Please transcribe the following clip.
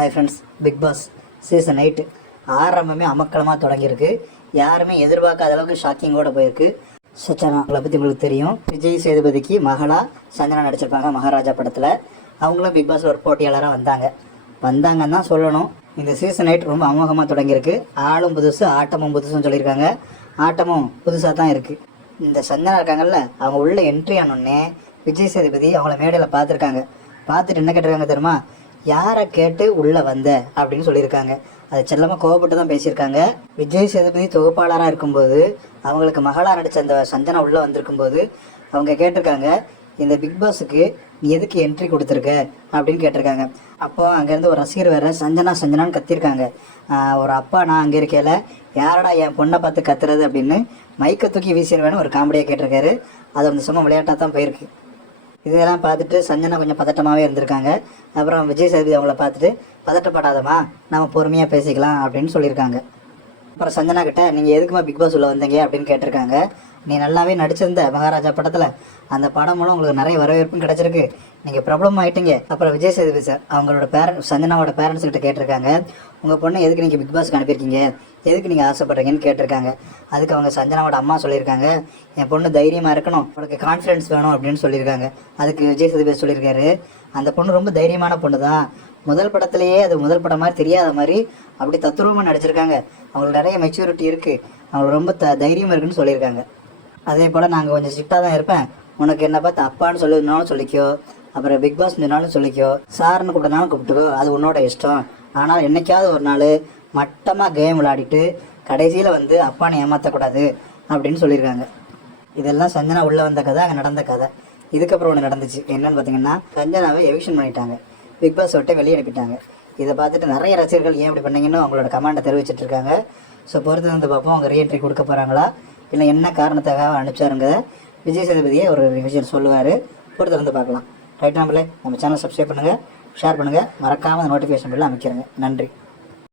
Hi friends Bigg Boss season eight ஆரம்பமே அமக்கலமாக தொடங்கியிருக்கு. யாருமே எதிர்பார்க்காத அளவுக்கு ஷாக்கிங்கோட போயிருக்கு. சச்சனா அவங்கள பற்றி உங்களுக்கு தெரியும். விஜய் சேதுபதிக்கு மகளா சஞ்சனா நடிச்சிருப்பாங்க மகாராஜா படத்தில். அவங்களும் பிக் பாஸில் ஒரு போட்டியாளராக வந்தாங்க. வந்தாங்கன்னு தான் சொல்லணும். இந்த சீசன் எயிட் ரொம்ப அமோகமாக தொடங்கியிருக்கு. ஆளும் புதுசு ஆட்டமும் புதுசுன்னு சொல்லியிருக்காங்க. ஆட்டமும் புதுசாக தான் இருக்குது இந்த சஞ்சனா இருக்காங்கல்ல அவங்க உள்ளே என்ட்ரி ஆனோடனே விஜய் சேதுபதி அவங்கள மேடையில் பார்த்துருக்காங்க. பார்த்துட்டு என்ன கேட்டிருக்காங்க தெரியுமா? யாரை கேட்டு உள்ளே வந்த அப்படின்னு சொல்லியிருக்காங்க. அது செல்லமாக கோவப்பட்டு தான் பேசியிருக்காங்க. விஜய் சேதுபதி தொகுப்பாளராக இருக்கும்போது அவங்களுக்கு மகளாக நடித்த அந்த சஞ்சனா உள்ளே வந்திருக்கும்போது அவங்க கேட்டிருக்காங்க இந்த பிக் பாஸுக்கு நீ எதுக்கு என்ட்ரி கொடுத்துருக்க? அப்படின்னு கேட்டிருக்காங்க. அப்போ அங்கேருந்து ஒரு ரசிகர் வேற சஞ்சனா சஞ்சனான்னு கத்திருக்காங்க. ஒரு அப்பா நான் அங்கே இருக்கையில் யாரடா என் பொண்ணை பார்த்து கத்துறது? அப்படின்னு மைக்கை தூக்கி வீசிடுவேன்னு ஒரு காமெடியாக கேட்டிருக்காரு. அது வந்து சும்மா விளையாட்டாக தான் போயிருக்கு. இதெல்லாம் பார்த்துட்டு சஞ்சனா கொஞ்சம் பதட்டமாகவே இருந்திருக்காங்க. அப்புறம் விஜய் சேதுபதி அவங்கள பார்த்துட்டு பதட்டப்படாதமா நம்ம பொறுமையாக பேசிக்கலாம் அப்படின்னு சொல்லியிருக்காங்க. அப்புறம் சஞ்சனா கிட்ட நீங்கள் எதுக்குமா பிக் பாஸ் உள்ள வந்தீங்க? அப்படின்னு கேட்டிருக்காங்க. நீ நல்லாவே நடிச்சிருந்த மகாராஜா படத்தில். அந்த படம் மூலம் உங்களுக்கு நிறைய வரவேற்பும் கிடைச்சிருக்கு. நீங்கள் ப்ராப்ளம் ஆயிட்டீங்க. அப்புறம் விஜய் சேதுபதி சார் அவங்களோட பேரண்ட் சஞ்சனாவோட பேரண்ட்ஸ் கிட்ட கேட்டிருக்காங்க. உங்கள் பொண்ணை எதுக்கு நீங்கள் பிக் பாஸ்க்கு அனுப்பியிருக்கீங்க? எதுக்கு நீங்கள் ஆசைப்படுறீங்கன்னு கேட்டிருக்காங்க. அதுக்கு அவங்க சஞ்சனாவோட அம்மா சொல்லியிருக்காங்க. என் பொண்ணு தைரியமாக இருக்கணும். அவளுக்கு கான்ஃபிடன்ஸ் வேணும் அப்படின்னு சொல்லியிருக்காங்க. அதுக்கு விஜய் சேதுபதி சொல்லியிருக்காரு. அந்த பொண்ணு ரொம்ப தைரியமான பொண்ணு தான் முதல் படத்திலேயே அது முதல் படம் மாதிரி தெரியாத மாதிரி அப்படி தத்துரூபமாக நடிச்சிருக்காங்க. அவங்களுக்கு நிறைய மெச்சூரிட்டி இருக்குது அவங்களுக்கு ரொம்ப த தைரியம் இருக்குன்னு சொல்லியிருக்காங்க. அதே போல் நாங்கள் கொஞ்சம் ஸ்ட்ரிக்டாக தான் இருப்பேன். உனக்கு என்ன பார்த்து அப்பான்னு சொல்லினாலும் சொல்லிக்கோ. அப்புறம் பிக் பாஸ் சொன்னாலும் சொல்லிக்கோ. சார்னு கூப்பிட்டனாலும் கூப்பிட்டுக்கோ. அது உன்னோட இஷ்டம். ஆனால் என்னைக்காவது ஒரு நாள் மட்டமாக கேம் விளையாடிட்டு கடைசியில் வந்து அப்பானை ஏமாற்றக்கூடாது அப்படின்னு சொல்லியிருக்காங்க. இதெல்லாம் சஞ்சனா உள்ளே வந்த கதை அங்கே நடந்த கதை. இதுக்கப்புறம் ஒன்று நடந்துச்சு. என்னன்னு பார்த்தீங்கன்னா சஞ்சனாவை எவிக்ஷன் பண்ணிட்டாங்க. பிக் பாஸ் விட்டு வெளியே அனுப்பிட்டாங்க. இதை பார்த்துட்டு நிறைய ரசிகர்கள் ஏன் இப்படி பண்ணீங்கன்னு அவங்களோட கமெண்ட்டை தெரிவிச்சிட்டு இருக்காங்க. ஸோ பொறுத்து வந்து பார்ப்போம். அவங்க ரீஎன்ட்ரி கொடுக்க போகிறாங்களா இல்லை என்ன காரணத்துக்காக அனுப்பிச்சாருங்க விஜய் சேதுபதியை ஒரு விஷயம் சொல்லுவார். பொறுத்து வந்து பார்க்கலாம். ரைட் நம்பளே நம்ம சேனல் சப்ஸ்கிரைப் பண்ணுங்கள் ஷேர் பண்ணுங்கள் மறக்காமல் அந்த நோட்டிஃபிகேஷன் பில்லை அமைச்சிருங்க. நன்றி.